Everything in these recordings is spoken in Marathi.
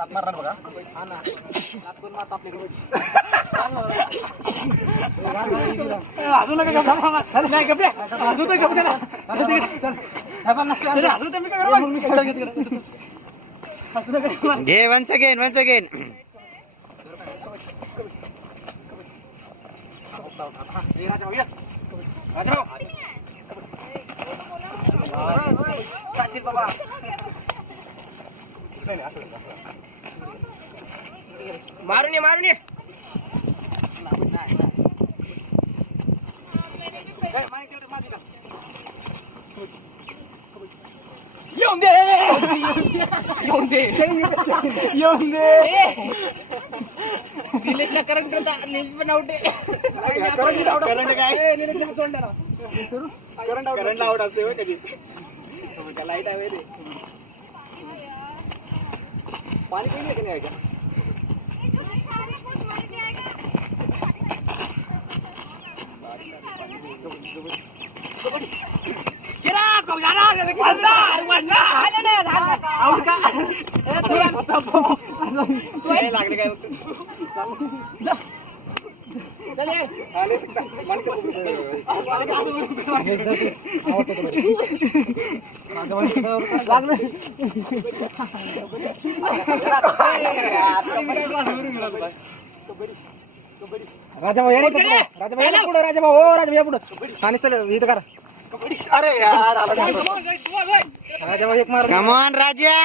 मारणार बघा. घे वन्स अगेन मारून ये येऊन दे निलेशला करंट होता. निलेश पण आउट आहे. करंट आउट असते होय कधी लाईट आहे ते पाणी काही नाही आहे का लागले काय राजाभाऊ या पुढे राजाभाऊ हो राजाभाऊ पुढे आणि चल इथं करा. अरे यार राजाभाऊ एक मार. कम ऑन राजा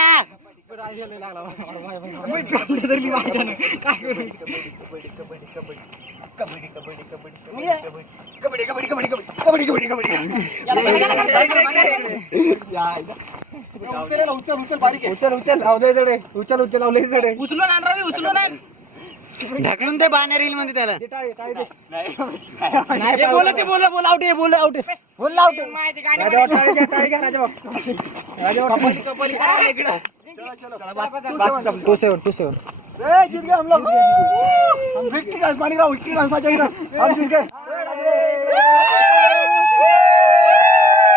ढकलून ते बाहेर रील मध्ये त्याला जीत गए हम लोग. विक्ट्री डांस मारेगा, विक्ट्री डांस चाहिए. हम जीत गए.